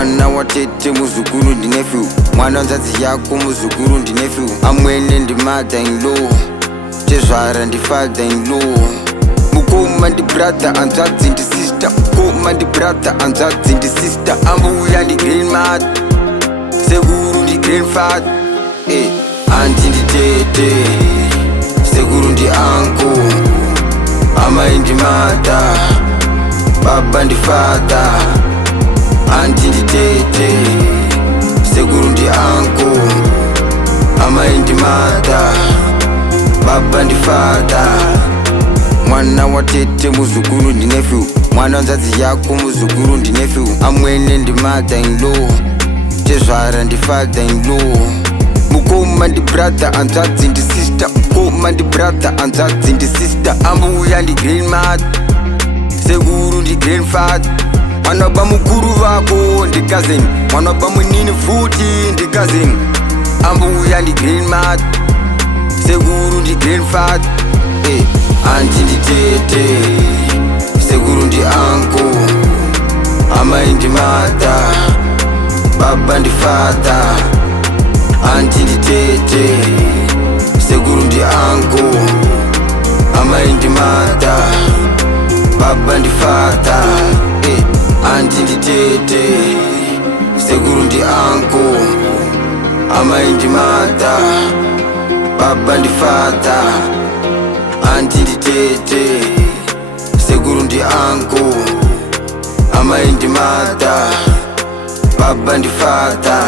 mwana watete muzukuru ndi nephew, mwana nzadzi yako muzukuru ndi nephew, amwene ndi mother in law, chezvara ndi father in law, mukoma ndi brother anzadzi ndi sister, mukoma ndi brother anzadzi ndi sister, ambuya ndi grandmother, sekuru ndi grandfather, anti ndi tete, sekuru ndi uncle, amai ndi mother, baba ndi father, anti ndi tete, sekuru ndi uncle, amai ndi mother, baba ndi father. Mwana watete muzukuru ndi nephew, mwana nzadzi yako muzukuru ndi nephew, amwene ndi mother in law, chezvara ndi father in law, mukoma ndi brother anzadzi ndi sister, mukoma ndi brother anzadzi ndi sister, ambuya ndi grandmother, sekuru ndi grandfather, mwana wabva mukuru vako ndi cousin, mwana wabva munini futi ndi cousin, ambuya ndi grandmother, sekuru ndi grandfather, anti ndi tete, sekuru ndi uncle, amai ndi mother, baba ndi father, anti ndi tete, sekuru ndi uncle, amai ndi mother, baba ndi father, anti ndi tete, sekuru ndi uncle, amai ndi mother, baba ndi father, anti ndi tete, sekuru ndi uncle, amai ndi mother, baba ndi father.